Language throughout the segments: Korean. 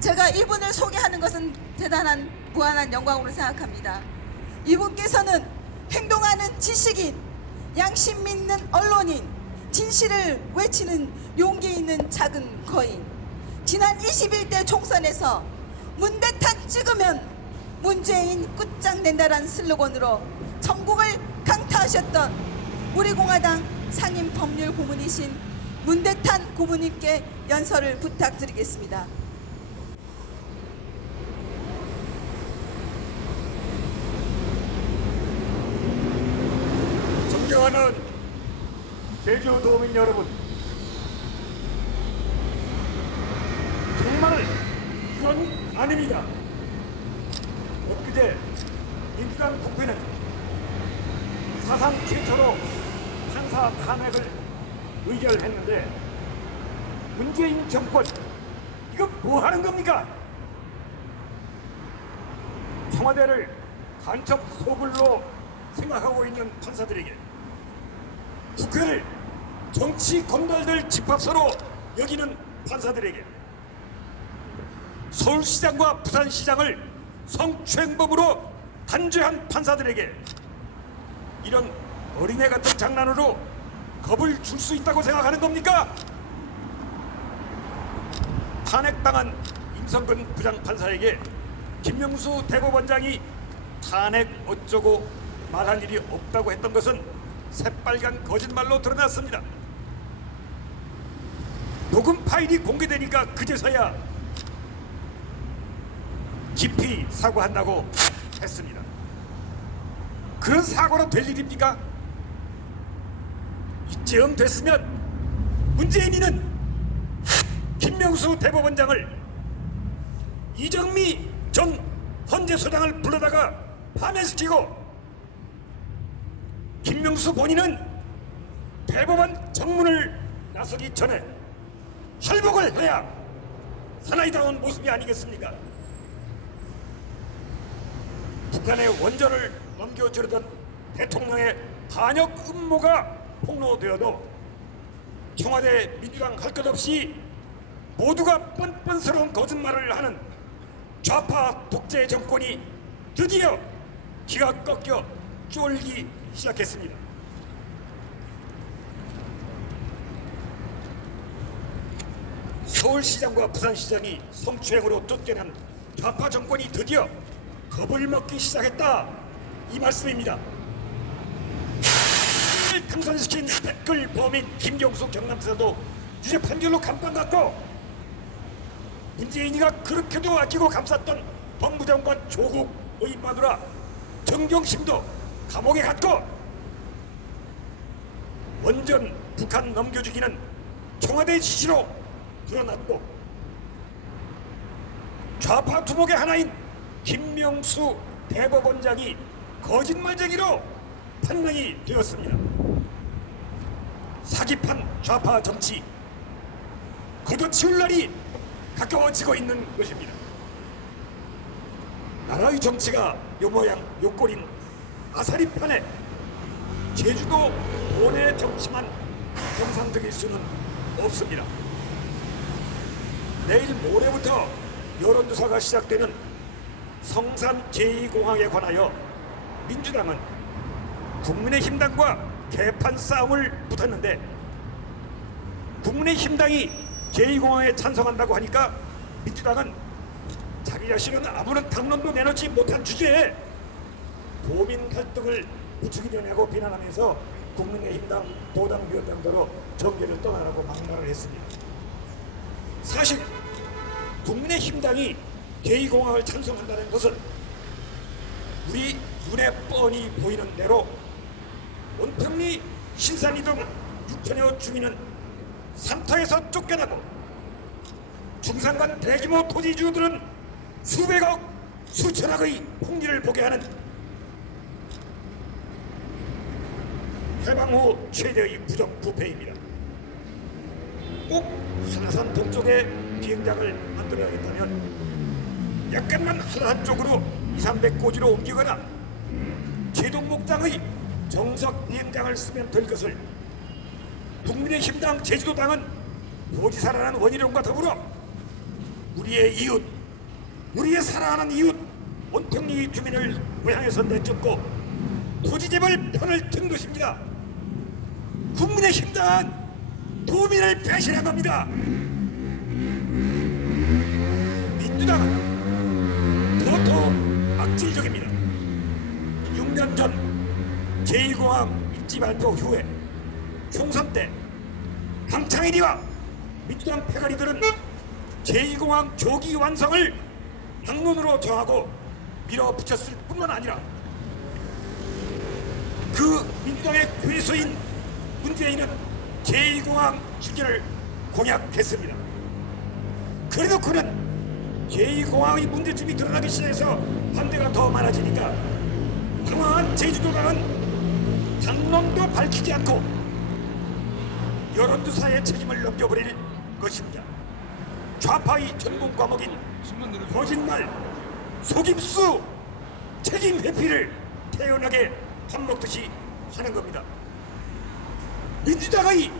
제가 이분을 소개하는 것은 대단한 무한한 영광으로 생각합니다. 이분께서는 행동하는 지식인, 양심 믿는 언론인, 진실을 외치는 용기 있는 작은 거인. 지난 21대 총선에서 문대탄 찍으면 문재인 끝장낸다라는 슬로건으로 전국을 강타하셨던 우리 공화당 상임 법률 고문이신 문대탄 고문님께 연설을 부탁드리겠습니다. 존경하는 제주도민 여러분, 정말 이건 아닙니다. 엊그제 민주당 국회는 사상 최초로 판사 탄핵을 의결했는데 문재인 정권 이거 뭐 하는 겁니까? 청와대를 간첩 소굴로 생각하고 있는 판사들에게, 국회를 정치 건달들 집합소로 여기는 판사들에게, 서울시장과 부산시장을 성추행범으로 단죄한 판사들에게 이런 어린애 같은 장난으로 겁을 줄 수 있다고 생각하는 겁니까? 탄핵당한 임성근 부장판사에게 김명수 대법원장이 탄핵 어쩌고 말한 일이 없다고 했던 것은 새빨간 거짓말로 드러났습니다. 녹음 파일이 공개되니까 그제서야 깊이 사과한다고 했습니다. 그런 사과로 될 일입니까? 이쯤 됐으면 문재인이는 김명수 대법원장을, 이정미 전 헌재소장을 불러다가 파면시키고 김명수 본인은 대법원 정문을 나서기 전에 할복을 해야 사나이다운 모습이 아니겠습니까? 북한의 원전을 넘겨주려던 대통령의 반역 음모가 폭로되어도 청와대 민주당 할 것 없이 모두가 뻔뻔스러운 거짓말을 하는 좌파 독재 정권이 드디어 기가 꺾여 쫄기 시작했습니다. 서울시장과 부산시장이 성추행으로 쫓겨난 좌파 정권이 드디어 겁을 먹기 시작했다, 이 말씀입니다. 당선시킨 댓글 범인 김경수 경남지사도 유죄 판결로 감방받고, 문재인이가 그렇게도 아끼고 감쌌던 법무장관 조국의 마누라 정경심도 감옥에 갔고, 원전 북한 넘겨주기는 청와대 지시로 드러났고, 좌파 두목의 하나인 김명수 대법원장이 거짓말쟁이로 판명이 되었습니다. 사기판 좌파 정치 걷어치울 날이 가까워지고 있는 것입니다. 나라의 정치가 요 모양 요 꼴인 아사리판에 제주도 도내 정치만 정상적일 수는 없습니다. 내일 모레부터 여론조사가 시작되는 성산 제2공항에 관하여 민주당은 국민의힘당과 개판 싸움을 붙었는데, 국민의힘당이 제2공항에 찬성한다고 하니까 민주당은 자기 자신은 아무런 당론도 내놓지 못한 주제에 도민 갈등을 부추기려냐고 비난하면서 국민의힘당 도당위원장대로 정계를 떠나라고 막말을 했습니다. 사실 국민의힘당이 제2공항을 찬성한다는 것은 우리 눈에 뻔히 보이는 대로 온통리 신산리 등 6천여 주민은 산터에서 쫓겨나고, 중산간 대규모 토지주들은 수백억, 수천억의 폭리를 보게 하는 해방 후 최대의 부정부패입니다. 꼭 한라산 동쪽에 비행장을 만들어야겠다면 약간만 한라산 쪽으로 200~300고지로 옮기거나 제동목장의 정석 비행장을 쓰면 될 것을 국민의힘당 제주도당은 도지사라는 원희룡과 더불어 우리의 이웃, 우리의 사랑하는 이웃 온평리 주민을 고향에서 내쫓고 토지재벌 편을 든 것입니다. 국민의힘당은 도민을 배신한 겁니다. 민주당은 도토 악질적입니다. 6년 전 제2공항 입지 발표 후에 총선 때 강창일이와 민주당 패거리들은 제2공항 조기 완성을 당론으로 정하고 밀어붙였을 뿐만 아니라 그 민주당의 괴수인 문재인은 제2공항 추진을 공약했습니다. 그래도 그는 제2공항의 문제점이 드러나기 시작해서 반대가 더 많아지니까 당황한 제주도당은 당론도 밝히지 않고 여론조사의 책임을 넘겨버릴 것입니다. 좌파의 전공 과목인 거짓말, 속임수, 책임 회피를 태연하게 밥 먹듯이 하는 겁니다. 민주당의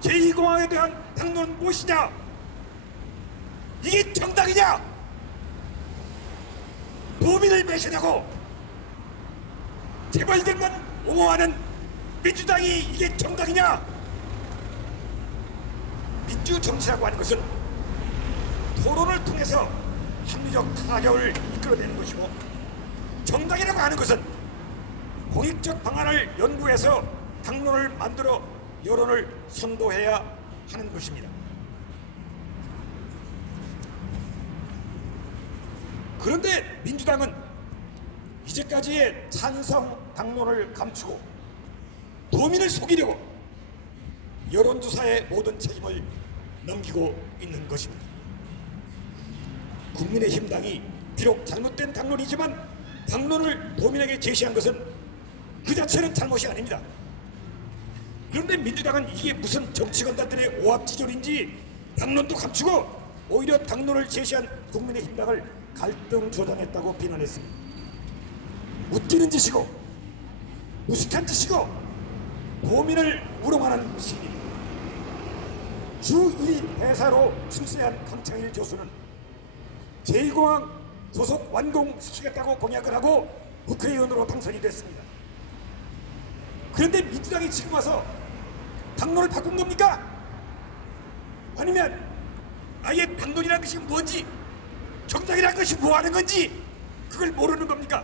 제2공항에 대한 당론은 무엇이냐? 이게 정당이냐? 도민을 배신하고 재벌들만 옹호하는 민주당이 이게 정당이냐? 민주정치라고 하는 것은 토론을 통해서 합리적 타협을 이끌어내는 것이고, 정당이라고 하는 것은 공익적 방안을 연구해서 당론을 만들어 여론을 선도해야 하는 것입니다. 그런데 민주당은 이제까지의 찬성 당론을 감추고 도민을 속이려고 여론조사의 모든 책임을 넘기고 있는 것입니다. 국민의힘당이 비록 잘못된 당론이지만 당론을 도민에게 제시한 것은 그 자체는 잘못이 아닙니다. 그런데 민주당은 이게 무슨 정치건달들의 오합지졸인지 당론도 감추고 오히려 당론을 제시한 국민의힘당을 갈등 조장했다고 비난했습니다. 웃기는 짓이고 무식한 짓이고 도민을 우롱하는 짓입니다. 주 1위 대사로 출세한 강창일 교수는 제2공항 조속 완공시키겠다고 공약을 하고 국회의원으로 당선이 됐습니다. 그런데 민주당이 지금 와서 당론을 바꾼 겁니까? 아니면 아예 당론이라는 것이 뭔지, 정당이라는 것이 뭐 하는 건지 그걸 모르는 겁니까?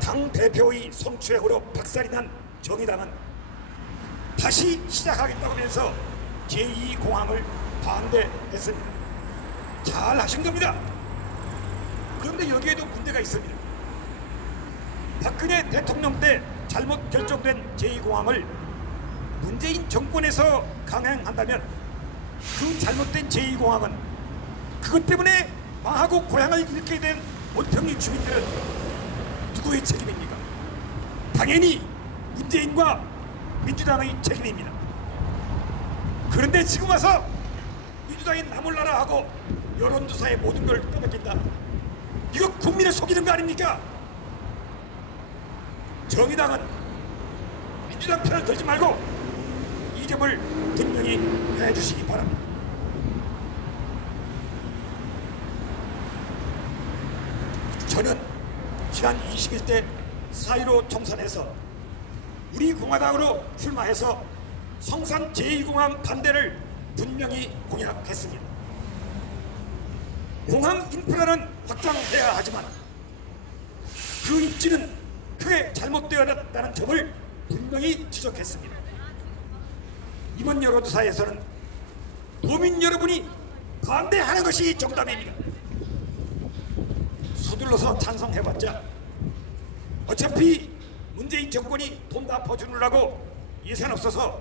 당 대표의 성추행으로 박살이 난 정의당은 다시 시작하겠다고 하면서 제2공항을 반대했습니다. 잘 하신 겁니다. 그런데 여기에도 문제가 있습니다. 박근혜 대통령 때 잘못 결정된 제2공항을 문재인 정권에서 강행한다면 그 잘못된 제2공항은 그것 때문에 망하고 고향을 잃게 된 온평리 주민들은 누구의 책임입니까? 당연히 문재인과 민주당의 책임입니다. 그런데 지금 와서 민주당이 나몰라라 하고 여론조사의 모든 걸 떠넘긴다. 이거 국민을 속이는 거 아닙니까? 정의당은 민주당 편을 들지 말고 이 점을 분명히 해주시기 바랍니다. 저는 지난 21대 4.15 총선에서 우리 공화당으로 출마해서 성산 제2공항 반대를 분명히 공약했습니다. 공항 인프라는 확장해야 하지만 그 입지는 크게 잘못되었다는 점을 분명히 지적했습니다. 이번 여론조사에서는 도민 여러분이 반대하는 것이 정답입니다. 서둘러서 찬성해봤자 어차피 문재인 정권이 돈 다 퍼주느라고 예산 없어서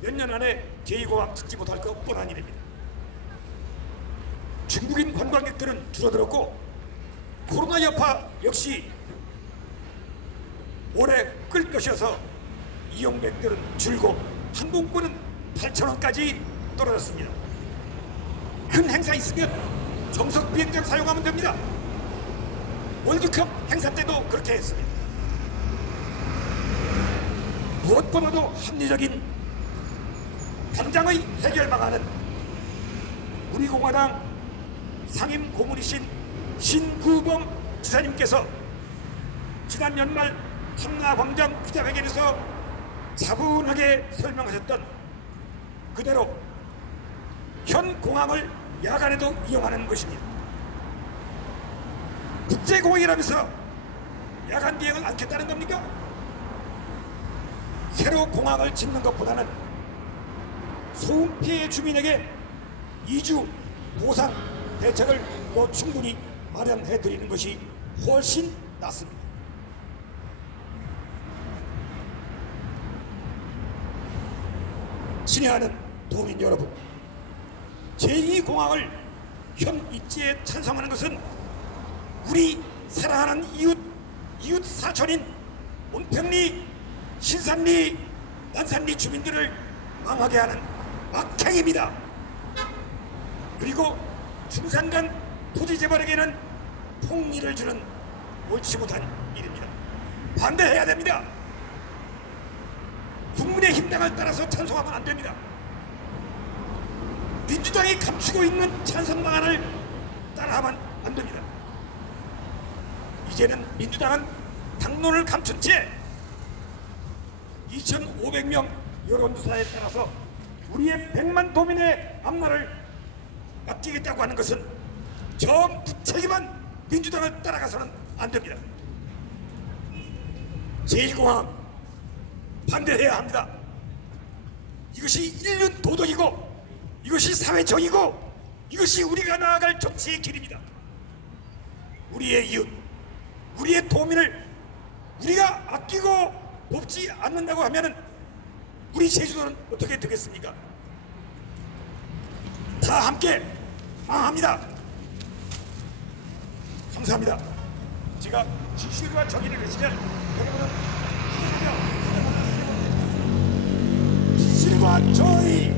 몇 년 안에 제2공항 짓지 못할 것 뻔한 일입니다. 중국인 관광객들은 줄어들었고 코로나 여파 역시 오래 끌 것이어서 이용객들은 줄고 항공권은 8,000원까지 떨어졌습니다. 큰 행사 있으면 정석 비행장 사용하면 됩니다. 월드컵 행사 때도 그렇게 했습니다. 무엇보다도 합리적인 당장의 해결 방안은 우리 공화당 상임 고문이신 신구범 지사님께서 지난 연말 한라광장 기자회견에서 차분하게 설명하셨던 그대로 현 공항을 야간에도 이용하는 것입니다. 국제공항이라면서 야간 비행을 않겠다는 겁니까? 새로 공항을 짓는 것보다는 소음 피해 주민에게 2주 보상 대책을 또 충분히 마련해 드리는 것이 훨씬 낫습니다. 친애하는 도민 여러분, 제2공항을 현 입지에 찬성하는 것은 우리 사랑하는 이웃 사촌인 온평리, 신산리, 난산리 주민들을 망하게 하는 악행입니다. 그리고 중산간 토지재벌에게는 폭리를 주는 옳지 못한 일입니다. 반대해야 됩니다. 국민의힘 당을 따라서 찬성하면 안 됩니다. 민주당이 감추고 있는 찬성 방안을 따라하면 안 됩니다. 이제는 민주당은 당론을 감춘 채 2,500명 여론조사에 따라서 우리의 100만 도민의 앞날을 맡기겠다고 하는 것은 저 무책임한 민주당을 따라가서는 안 됩니다. 제2공항 반대해야 합니다. 이것이 인륜 도덕이고 이것이 사회정의고 이것이 우리가 나아갈 정치의 길입니다. 우리의 이웃, 우리의 도민을 우리가 아끼고 돕지 않는다고 하면은 우리 제주도는 어떻게 되겠습니까? 다 함께 망합니다. 감사합니다. 제가 진실과 정의를 외치면 여러분은 진실과 정의